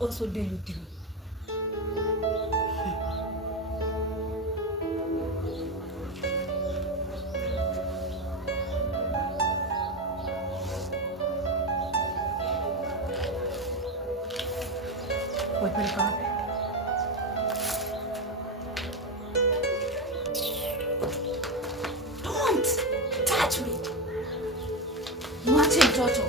also deal with you. Welcome. Don't touch me. Mwache mtoto.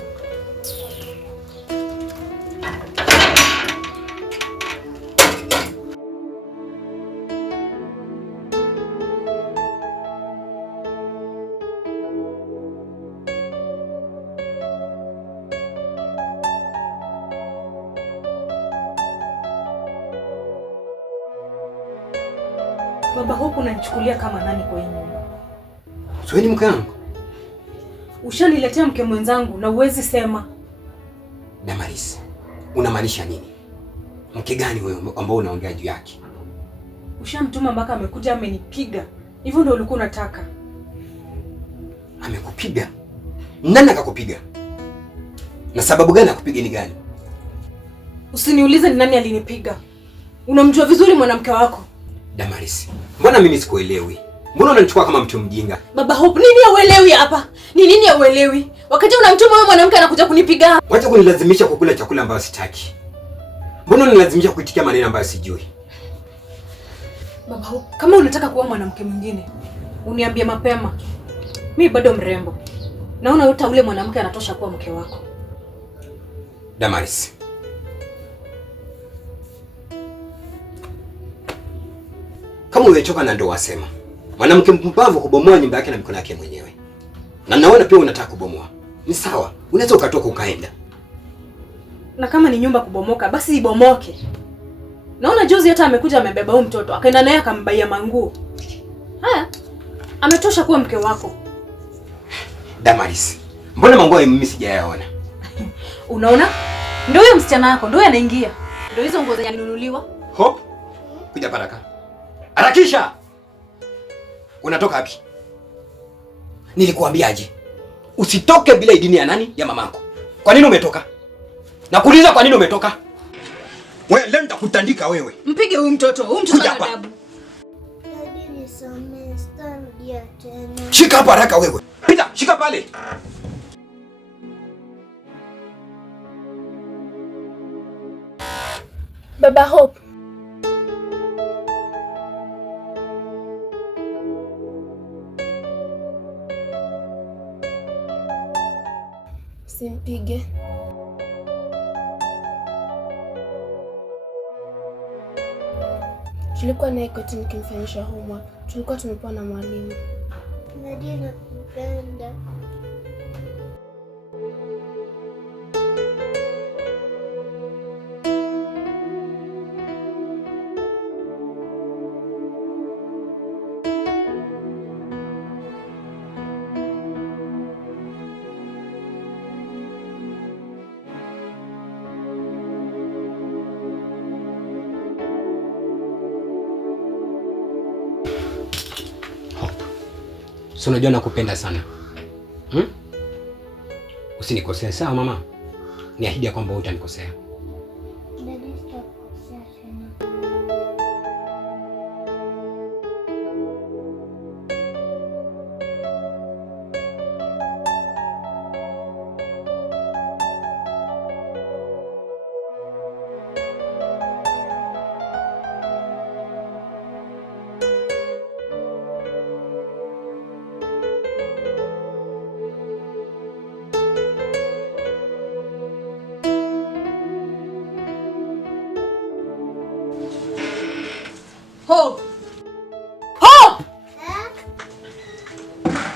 Baba, huku unanichukulia kama nani kwa hii nyumba? So ni mke wangu? Ushaniletea mke mwenzangu na uwezi sema. Damaris, unamaanisha nini? Mke gani wewe ambao unaongea juu yake? Ushamtuma mpaka amekuja amenipiga. Hivyo ndio ulikuwa unataka? Amekupiga? Nani akakupiga? Na sababu gani akupiga ni gani? Usiniulize ni nani alinipiga. Unamjua vizuri mwanamke wako. Damaris, mbona mimi sikuelewi? Mbona unanichukua kama mtu mjinga? Baba Hope, nini hauelewi hapa? Ni nini hauelewi? Wakati unamtuma wewe mwanamke anakuja kunipiga. Wacha kunilazimisha kukula chakula ambacho sitaki. Mbona unanilazimisha kuitikia maneno ambayo sijui? Baba Hope, kama unataka kuwa mwanamke mwingine, uniambie mapema. Mimi bado mrembo. Naona uta ule mwanamke anatosha kuwa mke wako. Damaris, kama umechoka na ndo wasema. Mwanamke mpumbavu kubomoa nyumba yake na mikono yake mwenyewe. Na naona pia unataka kubomoa. Ni sawa, unaweza ukatoka ukaenda. Na kama ni nyumba kubomoka, basi ibomoke. Naona juzi hata amekuja amebeba huyu mtoto, akaenda naye akambaia manguo. Haya, ametosha kuwa mke wako. Damaris, mbona mambo hayo mimi sijayaona? Unaona? Ndio huyo msichana wako, ndio anaingia. Ndio hizo nguo zenye alinunuliwa. Hope, kuja baraka. Harakisha! Unatoka wapi? Nilikuambiaje? Usitoke bila idhini ya nani? Ya mamako. Kwa nini umetoka? Nakuuliza kwa nini umetoka? Wewe leo nitakutandika wewe. Mpige huyu mtoto. Huyu mtoto ana adabu. Shika hapa haraka wewe. Pita, shika pale. Baba Hope. Simpige. Tulikuwa naye koti nikimfanyisha homework. Tulikuwa tumepewa na mwalimu. Nadia nakupenda. So unajua nakupenda sana. Usinikosea sawa mama? Niahidi ya kwamba hutanikosea. Hope! Hope!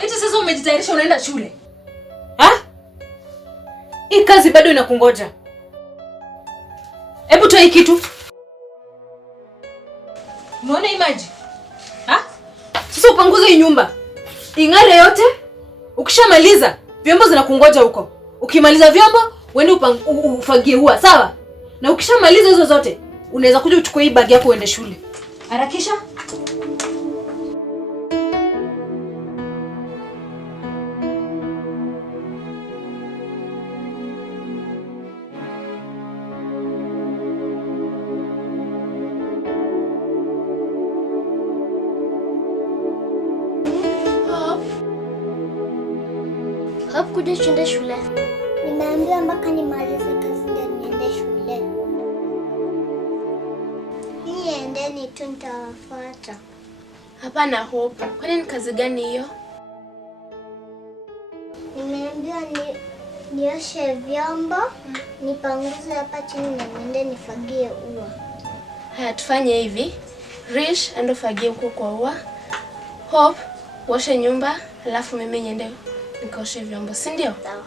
Eti sasa umejitayarisha unaenda shule? Ha? Hii kazi bado inakungoja. Hebu toa hii kitu. Unaona hii maji? Ha? Sasa upanguze hii nyumba. Ing'are yote. Ukishamaliza, vyombo zinakungoja huko. Ukimaliza vyombo, uende ufagie huwa, sawa? Na ukishamaliza hizo zote, unaweza kuja uchukue hii bag yako uende shule. Harakisha. Hope kuja tuende shule. Nimeambiwa mpaka nimalize kazi ndio niende shule. Niendeni tu nitawafuata. Hapana Hope. Kwani ni kazi gani hiyo? Nimeambiwa nioshe vyombo, nipanguze hapa chini na niende nifagie ua. Haya, tufanye hivi. Rish endo fagie huko kwa ua. Hope washe nyumba, alafu mimi niende nikaoshe vyombo, si ndio? Sawa.